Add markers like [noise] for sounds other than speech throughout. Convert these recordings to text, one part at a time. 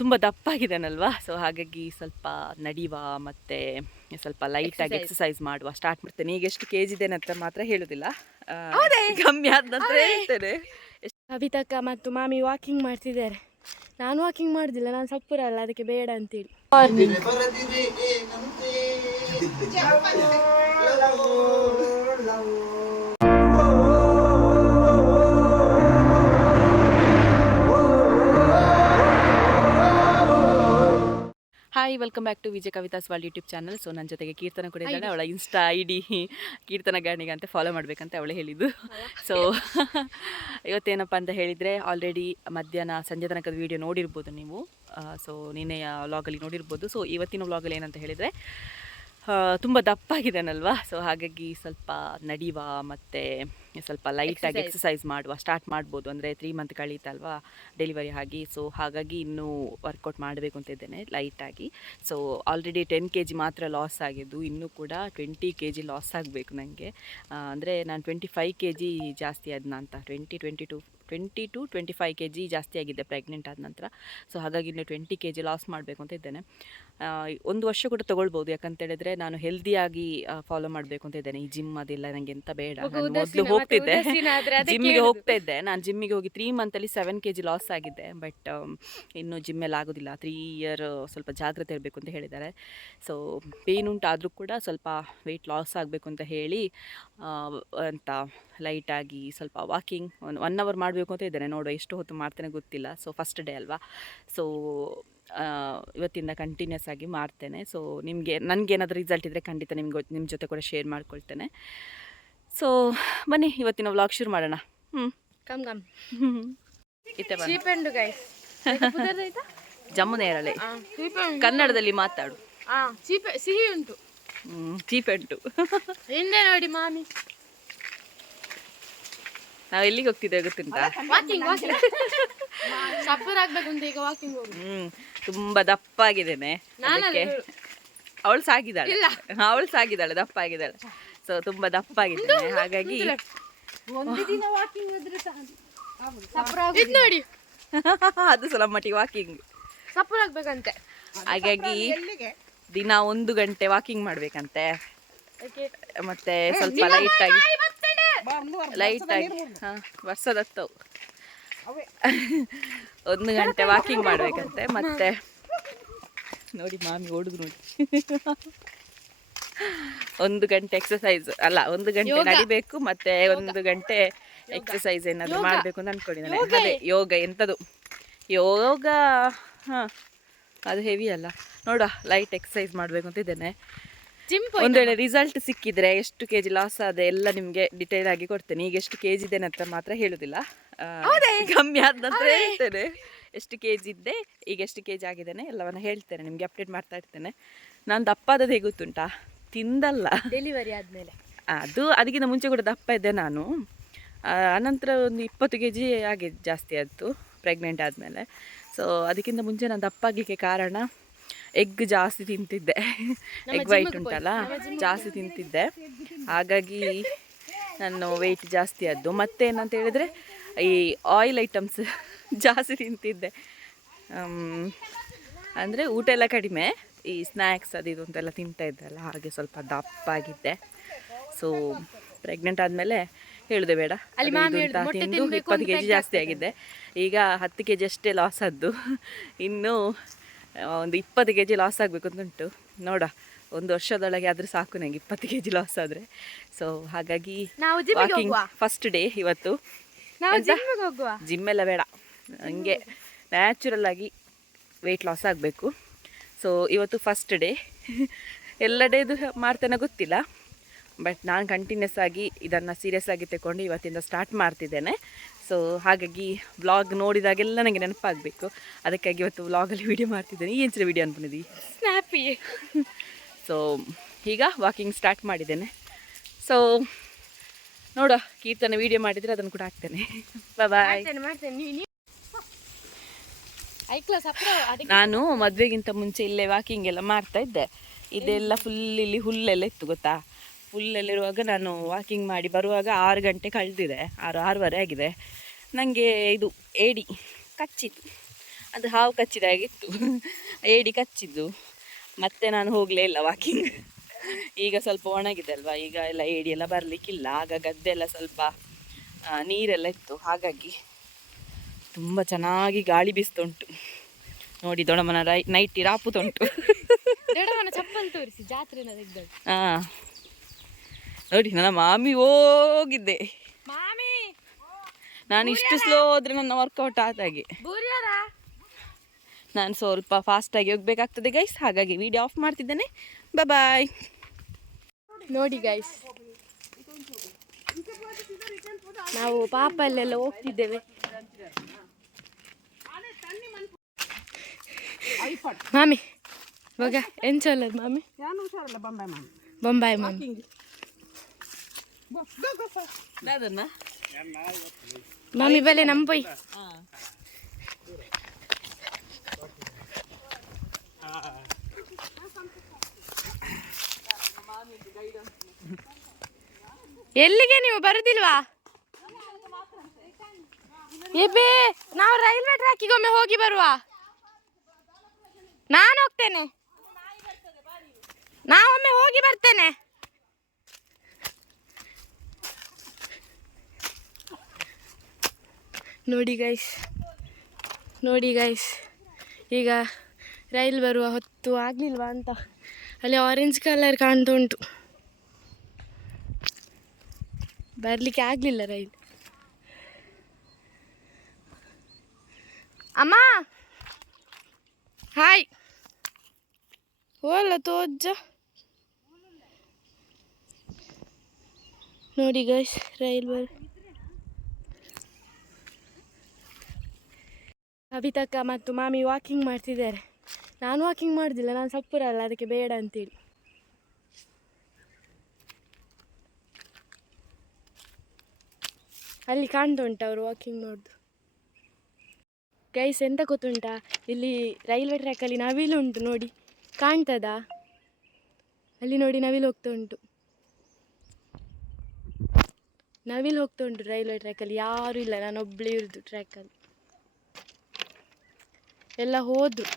ತುಂಬ ದಪ್ಪಾಗಿದ್ದಾನಲ್ವಾ ಸೊ ಹಾಗಾಗಿ ಸ್ವಲ್ಪ ನಡೆಯುವ ಮತ್ತೆ ಸ್ವಲ್ಪ ಲೈಟಾಗಿ ಎಕ್ಸಸೈಸ್ ಮಾಡುವ ಸ್ಟಾರ್ಟ್ ಮಾಡ್ತೇನೆ. ಈಗ ಎಷ್ಟು ಕೆ ಜಿ ಇದ್ದೇನೆ ಅಂತ ಮಾತ್ರ ಹೇಳೋದಿಲ್ಲ. ಕಮ್ಮಿ ಆದ ನಂತರ ಹೇಳ್ತೇನೆ. ಕವಿತಕ್ಕ ಮತ್ತು ಮಾಮಿ ವಾಕಿಂಗ್ ಮಾಡ್ತಿದ್ದಾರೆ. ನಾನು ವಾಕಿಂಗ್ ಮಾಡುದಿಲ್ಲ ನಾನು ಸಪ್ಪುರಲ್ಲ ಅದಕ್ಕೆ ಬೇಡ ಅಂತೇಳಿ. Hi welcome back to Vijaya Kavitha's wall YouTube channel so ನನ್ನ ಜೊತೆಗೆ ಕೀರ್ತನ ಕೂಡ ಇದ್ದಾಳೆ. ಅವಳ Insta I D Keerthana Ganige ಅಂತ ಫಾಲೋ ಮಾಡಬೇಕಂತ ಅವಳು ಹೇಳಿದ್ದು. ಸೊ ಇವತ್ತೇನಪ್ಪ ಅಂತ ಹೇಳಿದರೆ ಆಲ್ರೆಡಿ ಮಧ್ಯಾಹ್ನ ಸಂಜೆ ತನಕದ ವೀಡಿಯೋ ನೋಡಿರ್ಬೋದು ನೀವು. ಸೊ ನಿನ್ನೆಯ ವ್ಲಾಗಲ್ಲಿ ನೋಡಿರ್ಬೋದು. ಸೊ ಇವತ್ತಿನ ವ್ಲಾಗಲ್ಲಿ ಏನಂತ ಹೇಳಿದರೆ ತುಂಬ ದಪ್ಪಾಗಿದ್ದಾನಲ್ವಾ? ಸೊ ಹಾಗಾಗಿ ಸ್ವಲ್ಪ ನಡಿವ ಮತ್ತು ಸ್ವಲ್ಪ ಲೈಟಾಗಿ ಎಕ್ಸಸೈಸ್ ಮಾಡುವ ಸ್ಟಾರ್ಟ್ ಮಾಡ್ಬೋದು. ಅಂದರೆ ತ್ರೀ ಮಂತ್ ಕಳೀತಲ್ವಾ ಡೆಲಿವರಿ ಆಗಿ. ಸೊ ಹಾಗಾಗಿ ಇನ್ನೂ ವರ್ಕೌಟ್ ಮಾಡಬೇಕು ಅಂತ ಇದ್ದೇನೆ ಲೈಟಾಗಿ so already ten K G ಮಾತ್ರ ಲಾಸ್ ಆಗಿದ್ದು ಇನ್ನೂ ಕೂಡ ಟ್ವೆಂಟಿ ಕೆ ಜಿ ಲಾಸ್ ಆಗಬೇಕು ನನಗೆ ಅಂದರೆ ನಾನು ಟ್ವೆಂಟಿ ಫೈವ್ ಕೆ ಜಿ ಜಾಸ್ತಿ ಅದನ್ನ ಅಂತ twenty twenty two twenty two twenty five K G ಜಾಸ್ತಿ ಆಗಿದೆ ಪ್ರೆಗ್ನೆಂಟ್ ಆದ ನಂತರ. ಸೊ ಹಾಗಾಗಿ ಇನ್ನು ಟ್ವೆಂಟಿ ಕೆ ಜಿ ಲಾಸ್ ಮಾಡಬೇಕು ಅಂತ ಇದ್ದೇನೆ. ಒಂದು ವರ್ಷ ಕೂಡ ತೊಗೊಳ್ಬೋದು. ಯಾಕಂತೇಳಿದ್ರೆ ನಾನು ಹೆಲ್ದಿಯಾಗಿ ಫಾಲೋ ಮಾಡಬೇಕು ಅಂತ ಇದ್ದೇನೆ. ಈ ಜಿಮ್ ಅದೆಲ್ಲ ನನಗೆ ಎಂತ ಬೇಡ. ನಾನು ಮೊದಲು ಹೋಗ್ತಿದ್ದೆ. ಜಿಮ್ಮಿಗೆ ಹೋಗ್ತಾ ಇದ್ದೆ. ನಾನು ಜಿಮ್ಮಿಗೆ ಹೋಗಿ ತ್ರೀ ಮಂತಲ್ಲಿ ಸೆವೆನ್ ಕೆ ಜಿ ಲಾಸ್ ಆಗಿದೆ. ಬಟ್ ಇನ್ನು ಜಿಮ್ಮೆಲ್ಲ ಆಗೋದಿಲ್ಲ. ತ್ರೀ ಇಯರ್ ಸ್ವಲ್ಪ ಜಾಗ್ರತೆ ಇರಬೇಕು ಅಂತ ಹೇಳಿದ್ದಾರೆ. ಸೊ ಪೇನ್ ಉಂಟಾದರೂ ಕೂಡ ಸ್ವಲ್ಪ ವೆಯ್ಟ್ ಲಾಸ್ ಆಗಬೇಕು ಅಂತ ಹೇಳಿ ಅಂತ ಲೈಟಾಗಿ ಸ್ವಲ್ಪ ವಾಕಿಂಗ್ ಒಂದು ಒನ್ ಅವರ್ ಮಾಡಬೇಕು ಅಂತ ಇದ್ದೇನೆ. ನೋಡುವ ಎಷ್ಟು ಹೊತ್ತು ಮಾಡ್ತೇನೆ ಗೊತ್ತಿಲ್ಲ. ಸೊ ಫಸ್ಟ್ ಡೇ ಅಲ್ವಾ? ಸೊ ಇವತ್ತಿಂದ ಕಂಟಿನ್ಯೂಸ್ ಆಗಿ ಮಾಡ್ತೇನೆ. ಸೊ ನಿಮಗೆ ನನಗೇನಾದರೂ ರಿಸಲ್ಟ್ ಇದ್ದರೆ ಖಂಡಿತ ನಿಮ್ಗೆ ನಿಮ್ಮ ಜೊತೆ ಕೂಡ ಶೇರ್ ಮಾಡ್ಕೊಳ್ತೇನೆ. ಸೊ ಬನ್ನಿ ಇವತ್ತಿನ ವ್ಲಾಗ್ ಶುರು ಮಾಡೋಣ. ಹ್ಞೂ ಕಮ್ ಕಮ್ ಜಮ್ಮು ನೇರಳೆ ಕನ್ನಡದಲ್ಲಿ ಮಾತಾಡು. ಚೀಪ್ ಸಿಹಿ ಉಂಟು. ಚೀಪೆಂಟು [laughs] ಹಿಂದೆ ನೋಡಿ ಮಾಮಿ. ನಾವು ಎಲ್ಲಿಗೆ ಹೋಗ್ತಿದ್ದೇವೆ ಗೊತ್ತುಂಟಾ ವಾಕಿಂಗ್ ವಾಕಿಂಗ್ ಸಪ್ಪರ್ ಆಗ್ಬೇಕು ಅಂತ ಈಗ ವಾಕಿಂಗ್ ಹೋಗಿ ಹ್ಮ್ ತುಂಬಾ ದಪ್ಪ ಆಗಿದ್ದೇನೆ ಅದಕ್ಕೆ. ಅವಳು ಸಾಗಿದ್ದಾಳೆ. ಅವಳು ಸಾಗಿದ್ದಾಳೆ ದಪ್ಪ ಆಗಿದ್ದಾಳೆ ಸೊ ತುಂಬಾ ದಪ್ಪ ಆಗಿದ್ದೇನೆ ಹಾಗಾಗಿ ಇದು ನೋಡಿ. [laughs] ಅದು ಸಲ ಮಟ್ಟಿಗೆ ವಾಕಿಂಗ್ ಸಫರ್ ಆಗ್ಬೇಕಂತೆ ಹಾಗಾಗಿ ದಿನ ಒಂದು ಗಂಟೆ ವಾಕಿಂಗ್ ಮಾಡ್ಬೇಕಂತೆ. ಮತ್ತೆ ಸ್ವಲ್ಪ ಲೈಟ್ ಆಗಿ ಲೈಟ್ ಆಗಿ. ಹಾ ವರ್ಷದತ್ತವು [laughs] ಒಂದು ಗಂಟೆ ವಾಕಿಂಗ್ ಮಾಡ್ಬೇಕಂತೆ ಮತ್ತೆ. ನೋಡಿ ಮಾಮಿ ಓಡುದು ನೋಡಿ. [laughs] ಒಂದು ಗಂಟೆ ಎಕ್ಸಸೈಸ್ ಅಲ್ಲ ಒಂದು ಗಂಟೆ ನಡಿಬೇಕು ಮತ್ತೆ ಒಂದು ಗಂಟೆ ಎಕ್ಸಸೈಸ್ ಏನಾದ್ರು ಮಾಡಬೇಕು ಅಂತ ಅನ್ಕೊಂಡಿದ್ದಾನೆ. ಅದೇ ಯೋಗ ಎಂಥದ್ದು ಯೋಗ ಹಾ ಅದು ಹೆವಿ ಅಲ್ಲ. ನೋಡುವ ಲೈಟ್ ಎಕ್ಸಸೈಸ್ ಮಾಡಬೇಕು ಅಂತ ಇದ್ದೇನೆ. ಒಂದು ವೇಳೆ ರಿಸಲ್ಟ್ ಸಿಕ್ಕಿದ್ರೆ ಎಷ್ಟು ಕೆ ಜಿ ಲಾಸ್ ಆದ ಎಲ್ಲ ನಿಮಗೆ ಡಿಟೇಲ್ ಆಗಿ ಕೊಡ್ತೇನೆ. ಈಗ ಎಷ್ಟು ಕೆ ಜಿ ಇದ್ದೇನೆ ಅಂತ ಮಾತ್ರ ಹೇಳುದಿಲ್ಲ. ಕಮ್ಮಿ ಆದ ನಂತರ ಹೇಳ್ತೇನೆ. ಎಷ್ಟು ಕೆ ಜಿ ಇದ್ದೆ ಈಗ ಎಷ್ಟು ಕೆ ಜಿ ಆಗಿದ್ದೇನೆ ಎಲ್ಲವನ್ನ ಹೇಳ್ತೇನೆ ನಿಮಗೆ ಅಪ್ಡೇಟ್ ಮಾಡ್ತಾ ಇರ್ತೇನೆ. ನಾನು ದಪ್ಪಾದದ್ದು ಹೇಗೆ ಗೊತ್ತುಂಟಾ ತಿಂದಲ್ಲ. ಡೆಲಿವರಿ ಆದ್ಮೇಲೆ. ಅದು ಅದಕ್ಕಿಂತ ಮುಂಚೆ ಕೂಡ ದಪ್ಪ ಇದ್ದೆ ನಾನು. ಅನಂತರ ಒಂದು ಇಪ್ಪತ್ತು ಕೆ ಜಿ ಆಗಿದೆ ಜಾಸ್ತಿ ಆಯಿತು ಪ್ರೆಗ್ನೆಂಟ್ ಆದಮೇಲೆ. ಸೊ ಅದಕ್ಕಿಂತ ಮುಂಚೆ ನಾನು ದಪ್ಪಾಗಲಿಕ್ಕೆ ಕಾರಣ ಎಗ್ ಜಾಸ್ತಿ ತಿಂತಿದ್ದೆ. ಎಗ್ ವೈಟ್ ಉಂಟಲ್ಲ? ಜಾಸ್ತಿ ತಿಂತಿದ್ದೆ. ಹಾಗಾಗಿ ನಾನು ವೆಯ್ಟ್ ಜಾಸ್ತಿ ಆದ್ದು. ಮತ್ತೆ ಏನಂತ ಹೇಳಿದ್ರೆ ಈ ಆಯಿಲ್ ಐಟಮ್ಸ್ [laughs] ಜಾಸ್ತಿ ತಿಂತಿದ್ದೆ. ಅಂದರೆ ಊಟ ಎಲ್ಲ ಕಡಿಮೆ. ಈ ಸ್ನ್ಯಾಕ್ಸ್ ಅದು ಇದು ಅಂತೆಲ್ಲ ತಿಂತಾ ಇದ್ದಲ್ಲ ಹಾಗೆ ಸ್ವಲ್ಪ ದಪ್ಪ ಆಗಿದ್ದೆ. ಸೊ ಪ್ರೆಗ್ನೆಂಟ್ ಆದಮೇಲೆ ಹೇಳಿದೆ ಬೇಡ. ತಿಂದು ಇಪ್ಪತ್ತು ಕೆ ಜಿ ಜಾಸ್ತಿ ಆಗಿದ್ದೆ. ಈಗ ಹತ್ತು ಕೆ ಜಿ ಅಷ್ಟೇ ಲಾಸ್ ಆದ್ದು. [laughs] ಇನ್ನು ಒಂದು ಇಪ್ಪತ್ತು ಕೆ ಜಿ ಲಾಸ್ ಆಗಬೇಕು ಅಂತ ಉಂಟು. ನೋಡ ಒಂದು ವರ್ಷದೊಳಗೆ ಆದರೂ ಸಾಕು ನನಗೆ ಇಪ್ಪತ್ತು ಕೆ ಜಿ ಲಾಸ್ ಆದರೆ. ಸೊ ಹಾಗಾಗಿ ವಾಕಿಂಗ್ ಫಸ್ಟ್ ಡೇ ಇವತ್ತು. ಜಿಮ್ ಎಲ್ಲ ಬೇಡ. ಹಂಗೆ ನ್ಯಾಚುರಲ್ ಆಗಿ ವೆಯ್ಟ್ ಲಾಸ್ ಆಗಬೇಕು. ಸೊ ಇವತ್ತು ಫಸ್ಟ್ ಡೇ ಎಲ್ಲ ಡೇದು ಮಾಡ್ತೇನೆ ಗೊತ್ತಿಲ್ಲ. ಬಟ್ ನಾನು ಕಂಟಿನ್ಯೂಸ್ ಆಗಿ ಇದನ್ನು ಸೀರಿಯಸ್ ಆಗಿ ತಗೊಂಡು ಇವತ್ತಿಂದ ಸ್ಟಾರ್ಟ್ ಮಾಡ್ತಿದ್ದೇನೆ. ಸೊ ಹಾಗಾಗಿ ವ್ಲಾಗ್ ನೋಡಿದಾಗೆಲ್ಲ ನನಗೆ ನೆನಪಾಗಬೇಕು. ಅದಕ್ಕಾಗಿ ಇವತ್ತು ವ್ಲಾಗಲ್ಲಿ ವೀಡಿಯೋ ಮಾಡ್ತಿದ್ದೇನೆ. ಈ ವಿಡಿಯೋ ವೀಡಿಯೋ ಅಂದ್ಕೊಂಡಿದ್ದೀವಿ ಸ್ನ್ಯಾಪಿ ಸೊ ಈಗ ವಾಕಿಂಗ್ ಸ್ಟಾರ್ಟ್ ಮಾಡಿದ್ದೇನೆ. ಸೊ ನೋಡ ಕೀರ್ತನ ವೀಡಿಯೋ ಮಾಡಿದರೆ ಅದನ್ನು ಕೂಡ ಹಾಕ್ತೇನೆ. ಬಾಯ್ ನಾನು ಮದುವೆಗಿಂತ ಮುಂಚೆ ಇಲ್ಲೇ ವಾಕಿಂಗ್ ಎಲ್ಲ ಮಾಡ್ತಾ ಇದ್ದೆ. ಇದೆಲ್ಲ ಫುಲ್ ಇಲ್ಲಿ ಹುಲ್ಲೆಲ್ಲ ಇತ್ತು ಗೊತ್ತಾ? ಹುಲ್ಲೆಲ್ಲಿರುವಾಗ ನಾನು ವಾಕಿಂಗ್ ಮಾಡಿ ಬರುವಾಗ ಆರು ಗಂಟೆ ಕಳೆದಿದೆ. ಆರು ಆರೂವರೆ ಆಗಿದೆ. ನನಗೆ ಇದು ಏಡಿ ಕಚ್ಚಿತ್ತು. ಅದು ಹಾವು ಕಚ್ಚಿದಾಗಿತ್ತು ಏಡಿ ಕಚ್ಚಿದ್ದು. ಮತ್ತೆ ನಾನು ಹೋಗಲೇ ಇಲ್ಲ ವಾಕಿಂಗ್ ಈಗ ಸ್ವಲ್ಪ ಒಣಗಿದೆ ಅಲ್ವಾ? ಈಗ ಎಲ್ಲ ಏಡಿ ಎಲ್ಲ ಬರಲಿಕ್ಕಿಲ್ಲ. ಆಗ ಗದ್ದೆ ಎಲ್ಲ ಸ್ವಲ್ಪ ನೀರೆಲ್ಲ ಇತ್ತು. ಹಾಗಾಗಿ ತುಂಬ ಚೆನ್ನಾಗಿ ಗಾಳಿ ಬೀಸ್ತುಂಟು ನೋಡಿ ದೊಣಮನ ರೈ ನೈಟಿ ದೊಡ್ಡಮ್ಮನ ಚಪ್ಪಲ್ ತೋರಿಸಿ ಜಾತ್ರೆ ಹಾಂ ನೋಡಿ ನನ್ನ ಮಾಮಿ ಹೋಗಿದ್ದೆ. ಮಾಮಿ! ನಾನು ಇಷ್ಟು ಸ್ಲೋ ಹೋದ್ರೆ ನನ್ನ ವರ್ಕೌಟ್ ಆದ ಹಾಗೆ. ನಾನು ಸ್ವಲ್ಪ ಫಾಸ್ಟಾಗಿ ಹೋಗ್ಬೇಕಾಗ್ತದೆ ಗೈಸ್ ಹಾಗಾಗಿ ವಿಡಿಯೋ ಆಫ್ ಮಾಡ್ತಿದ್ದೇನೆ. ಬಾಯ್ ನೋಡಿ ಗೈಸ್ ನಾವು ಪಾಪ ಪಾಪಲ್ಲೆಲ್ಲ ಹೋಗ್ತಿದ್ದೇವೆ. ಮಾಮಿ ಇವಾಗ ಎಂಚಲ್ಲ ಮಾಮಿ? ಬೊಂಬಾಯಿ ಮಾಮಿ. ಅದನ್ನ? ಮಾಮಿ ನಮ್ಮ ಪೈ. ಎಲ್ಲಿಗೆ ನೀವು ಬರುದಿಲ್ವಾ? ಏಬೇ ನಾವು ರೈಲ್ವೆ ಟ್ರ್ಯಾಕಿಗೆ ಒಮ್ಮೆ ಹೋಗಿ ಬರುವ. ನಾನು ಹೋಗ್ತೇನೆ. ನಾವೊಮ್ಮೆ ಹೋಗಿ ಬರ್ತೇನೆ. ನೋಡಿ ಗೈಸ್ ನೋಡಿ ಗೈಸ್ ಈಗ ರೈಲ್ ಬರುವ ಹೊತ್ತು ಆಗಲಿಲ್ವಾ ಅಂತ. ಅಲ್ಲಿ ಆರೆಂಜ್ ಕಲರ್ ಕಾಣ್ತಾ ಉಂಟು. ಬರಲಿಕ್ಕೆ ಆಗಲಿಲ್ಲ ರೈಲ್. ಅಮ್ಮ! ಹಾಯ್ ಓಲ್ಲ ತೋಜ್ಜ. ನೋಡಿ ಗೈಸ್ ರೈಲ್ ಬರ್ ಕವಿತಕ್ಕ ಮತ್ತು ಮಾಮಿ ವಾಕಿಂಗ್ ಮಾಡ್ತಿದ್ದಾರೆ. ನಾನು ವಾಕಿಂಗ್ ಮಾಡೋದಿಲ್ಲ, ನಾನು ಸಪ್ಪುರ ಅಲ್ಲ, ಅದಕ್ಕೆ ಬೇಡ ಅಂತೇಳಿ. ಅಲ್ಲಿ ಕಾಣ್ತಾ ಉಂಟು ಅವರು ವಾಕಿಂಗ್ ನೋಡ್ದು ಗೈಸ್ ಎಂತ ಗೊತ್ತುಂಟಾ? ಇಲ್ಲಿ ರೈಲ್ವೆ ಟ್ರ್ಯಾಕಲ್ಲಿ ನವಿಲು ಉಂಟು ನೋಡಿ. ಕಾಣ್ತದಾ? ಅಲ್ಲಿ ನೋಡಿ ನವಿಲು ಹೋಗ್ತಾ ಉಂಟು. ನವಿಲು ಹೋಗ್ತಾ ಉಂಟು ರೈಲ್ವೆ ಟ್ರ್ಯಾಕಲ್ಲಿ ಯಾರೂ ಇಲ್ಲ ನಾನು ಒಬ್ಬಳೇ ಇರೋದು ಟ್ರ್ಯಾಕಲ್ಲಿ ಎಲ್ಲ ಹೋದ್ರು.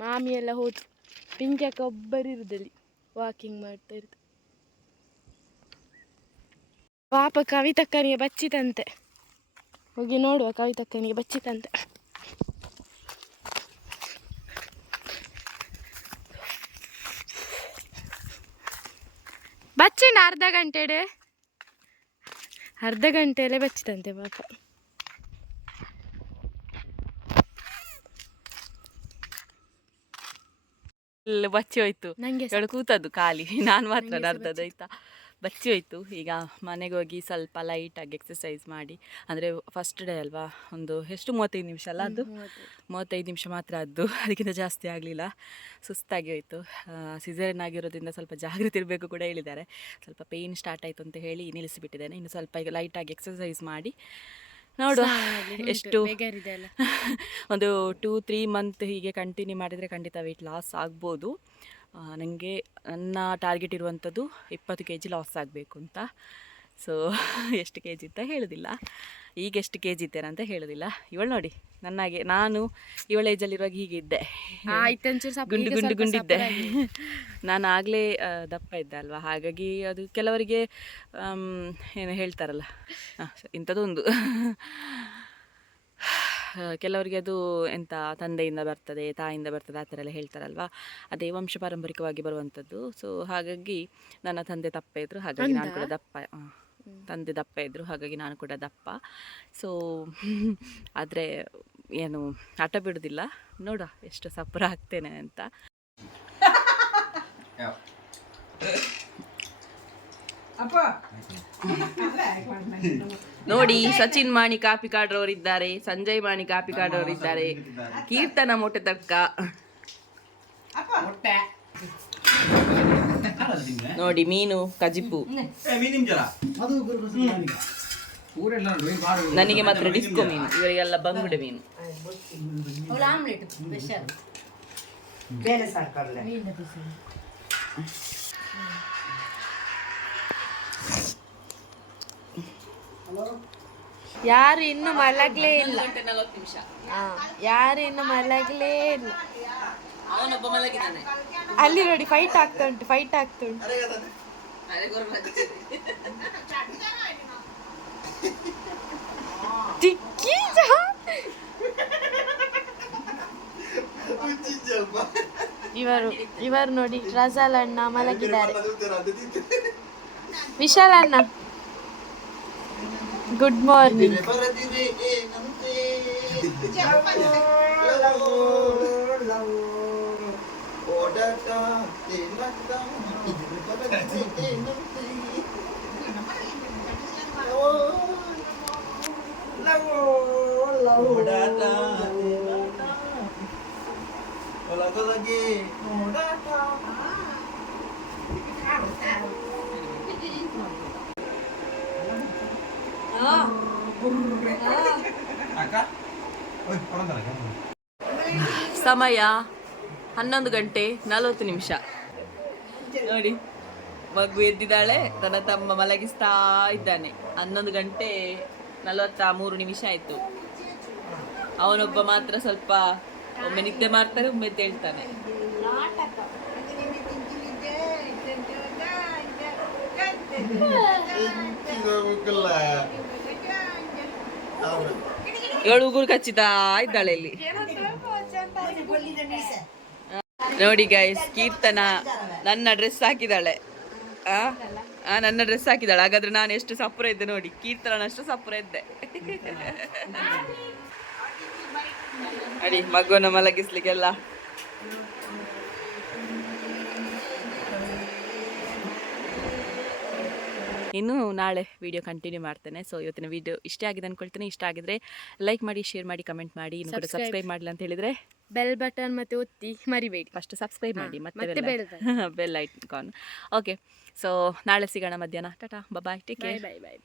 ಮಾಮಿ ಎಲ್ಲ ಹೋದ್ರು. ಪಿಂಕಿ ಅಕ್ಕ ಒಬ್ಬರಿರುದಲ್ಲಿ ವಾಕಿಂಗ್ ಮಾಡ್ತಾ ಇರೋದು. ಪಾಪ ಕವಿತಕ್ಕನಿಗೆ ಬಚ್ಚಿತಂತೆ. ಹೋಗಿ ನೋಡುವ ಕವಿತಕ್ಕನಿಗೆ ಬಚ್ಚಿತಂತೆ. ಬಚ್ಚಿನ ಅರ್ಧ ಗಂಟೆಡೆ? ಅರ್ಧ ಗಂಟೆಯಲ್ಲೇ ಬಚ್ಚಿತಂತೆ ಪಾಪ. ಎಲ್ಲ ಬಚ್ಚಿ ಹೋಯ್ತು ನಂಗೆ ಕೂತದ್ದು ಖಾಲಿ. [laughs] ನಾನು ಮಾತ್ರ ನಡ್ದದ್ದು ಆಯ್ತಾ. ಬಚ್ಚಿ ಹೋಯ್ತು ಈಗ ಮನೆಗೆ ಹೋಗಿ ಸ್ವಲ್ಪ ಲೈಟಾಗಿ ಎಕ್ಸಸೈಸ್ ಮಾಡಿ. ಅಂದರೆ ಫಸ್ಟ್ ಡೇ ಅಲ್ವಾ? ಒಂದು ಎಷ್ಟು ಮೂವತ್ತೈದು ನಿಮಿಷ ಅಲ್ಲ ಅದು? ಮೂವತ್ತೈದು. ನಿಮಿಷ ಮಾತ್ರ ಅದು. [laughs] ಅದಕ್ಕಿಂತ ಜಾಸ್ತಿ ಆಗಲಿಲ್ಲ. ಸುಸ್ತಾಗಿ ಹೋಯಿತು. ಸಿಸೇರಿಯನ್ ಆಗಿರೋದ್ರಿಂದ ಸ್ವಲ್ಪ ಜಾಗೃತಿ ಇರಬೇಕು ಕೂಡ ಹೇಳಿದ್ದಾರೆ. ಸ್ವಲ್ಪ ಪೇಯ್ನ್ ಸ್ಟಾರ್ಟ್ ಆಯಿತು ಅಂತ ಹೇಳಿ ನಿಲ್ಲಿಸಿಬಿಟ್ಟಿದ್ದೇನೆ. ಇನ್ನು ಸ್ವಲ್ಪ ಈಗ ಲೈಟಾಗಿ ಎಕ್ಸಸೈಸ್ ಮಾಡಿ. ನೋಡುವ ಎಷ್ಟು [laughs] ಒಂದು ಟೂ ತ್ರೀ ಮಂತ್ ಹೀಗೆ ಕಂಟಿನ್ಯೂ ಮಾಡಿದರೆ ಖಂಡಿತ ವೆಯ್ಟ್ ಲಾಸ್ ಆಗ್ಬೋದು. ನನಗೆ ನನ್ನ ಟಾರ್ಗೆಟ್ ಇರುವಂಥದ್ದು ಇಪ್ಪತ್ತು ಕೆ ಜಿ ಲಾಸ್ ಆಗಬೇಕು ಅಂತ. ಸೊ [laughs] ಎಷ್ಟು ಕೆ ಜಿ ಅಂತ ಹೇಳೋದಿಲ್ಲ. ಈಗ ಎಷ್ಟು ಕೆ ಜಿ ಇದ್ದೇನೆ ಅಂತ ಹೇಳೋದಿಲ್ಲ. ಇವಳು ನೋಡಿ ನನ್ನಾಗೆ ನಾನು ಇವಳ ಏಜಲ್ಲಿರುವಾಗ ಹೀಗೆ ಇದ್ದೆ. ಗುಂಡು ಗುಂಡು ಗುಂಡಿದ್ದೆ. [laughs] ನಾನು ಆಗಲೇ ದಪ್ಪ ಇದ್ದೆ ಅಲ್ವಾ? ಹಾಗಾಗಿ ಅದು ಕೆಲವರಿಗೆ ಏನು ಹೇಳ್ತಾರಲ್ಲ. ಇಂಥದ್ದೊಂದು ಕೆಲವರಿಗೆ ಅದು ಎಂತ ತಂದೆಯಿಂದ ಬರ್ತದೆ ತಾಯಿಂದ ಬರ್ತದೆ ಆ ಥರ ಎಲ್ಲ ಹೇಳ್ತಾರಲ್ವಾ? ಅದೇ ವಂಶ ಪಾರಂಪರಿಕವಾಗಿ ಬರುವಂಥದ್ದು. ಸೊ ಹಾಗಾಗಿ ನನ್ನ ತಂದೆ ತಪ್ಪ ಇದ್ರು. ಹಾಗಾಗಿ ನಾನು ಕೂಡ ದಪ್ಪ ತಂದೆ ದಪ್ಪ ಇದ್ರು ಹಾಗಾಗಿ ನಾನು ಕೂಡ ದಪ್ಪ. ಸೊ ಆದರೆ ಏನು ಹಠ ಬಿಡೋದಿಲ್ಲ. ನೋಡ ಎಷ್ಟು ಸಪುರ ಆಗ್ತೇನೆ ಅಂತ. ನೋಡಿ ಸಚಿನ್ ಮಾಣಿ ಕಾಪಿ ಕಾಡ್ರವರಿದ್ದಾರೆ ಸಂಜಯ್ ಮಾಣಿ ಕಾಪಿ ಕಾಡ್ರವರಿದ್ದಾರೆ ಕೀರ್ತನ ಮೊಟ್ಟೆ ತಡ್ಕ ನೋಡಿ ಮೀನು ಕಜಿಪು. ನನಗೆ ಮಾತ್ರ ಡಿಸ್ಕೋ ಮೀನು ಇವರಿಗೆಲ್ಲ ಬಂಗುಡೆ ಮೀನು. ಯಾರು ಇನ್ನು ಮಲಗ್ಲೇ ಇಲ್ಲ. ಯಾರು ಇನ್ನು ಮಲಗ್ಲೇ ಇಲ್ಲ. ಅವನೊಬ್ಬ ಮಲಗಿದ್ದಾನೆ. ಅಲ್ಲಿ ನೋಡಿ ಫೈಟ್ ಆಗ್ತಾ ಉಂಟು ಫೈಟ್ ಆಗ್ತಾ ಉಂಟು. ತಿಕ್ಕಿ ಜಾ. ಇವರು ಇವರು ನೋಡಿ ರಜಾಲ್ ಅಣ್ಣ ಮಲಗಿದ್ದಾರೆ. ವಿಶಾಲ್ ಅಣ್ಣ. Good morning Sama ya. ಹನ್ನೊಂದು ಗಂಟೆ ನಲವತ್ತು ನಿಮಿಷ. ನೋಡಿ ಮಗು ಎದ್ದಿದ್ದಾಳೆ ತನ್ನ ತಮ್ಮ ಮಲಗಿಸ್ತಾ ಇದ್ದಾನೆ. ಹನ್ನೊಂದು ಗಂಟೆ ನಲವತ್ತ ಮೂರು ನಿಮಿಷ ಆಯ್ತು. ಅವನೊಬ್ಬ ಮಾತ್ರ ಸ್ವಲ್ಪ ಒಮ್ಮೆ ನಿದ್ದೆ ಮಾಡ್ತಾರೆ ಒಮ್ಮೆ ತೇಳ್ತಾನೆ ಏಳು ಉಗುರು ಕಚ್ಚಿತಾ ಇದ್ದಾಳೆ ಇಲ್ಲಿ. ನೋಡಿ ಗೈಸ್ ಕೀರ್ತನ ನನ್ನ ಡ್ರೆಸ್ ಹಾಕಿದಾಳೆ. ಆ? ನನ್ನ ಡ್ರೆಸ್ ಹಾಕಿದಾಳೆ. ಹಾಗಾದ್ರೆ ನಾನು ಎಷ್ಟು ಸಪುರ ಇದ್ದೆ ನೋಡಿ. ಕೀರ್ತನಷ್ಟು ಸಪುರ ಇದ್ದೆ. ಅಡಿ ಮಗುವನ್ನ ಮಲಗಿಸ್ಲಿಕ್ಕೆಲ್ಲ. ಇನ್ನು ನಾಳೆ ವಿಡಿಯೋ ಕಂಟಿನ್ಯೂ ಮಾಡ್ತೇನೆ. ಸೊ ಇವತ್ತಿನ ವಿಡಿಯೋ ಇಷ್ಟ ಆಗಿದೆ ಅನ್ಕೊಳ್ತೇನೆ. ಇಷ್ಟ ಆಗಿದ್ರೆ ಲೈಕ್ ಮಾಡಿ ಶೇರ್ ಮಾಡಿ ಕಮೆಂಟ್ ಮಾಡಿ. ಇನ್ನು ಕೂಡ ಸಬ್ಸ್ಕ್ರೈಬ್ ಮಾಡ್ಲಿ ಅಂತ ಹೇಳಿದ್ರೆ ಬೆಲ್ ಬಟನ್ ಮತ್ತೆ ಒತ್ತಿ ಮರಿಬೇಡಿ. ಫಸ್ಟ್ ಸಬ್ಸ್ಕ್ರೈಬ್ ಮಾಡಿ ಮತ್ತೆ bell bell icon okay so ನಾಳೆ ಸಿಗೋಣ ಮಧ್ಯಾಹ್ನ. Tata bye take care bye bye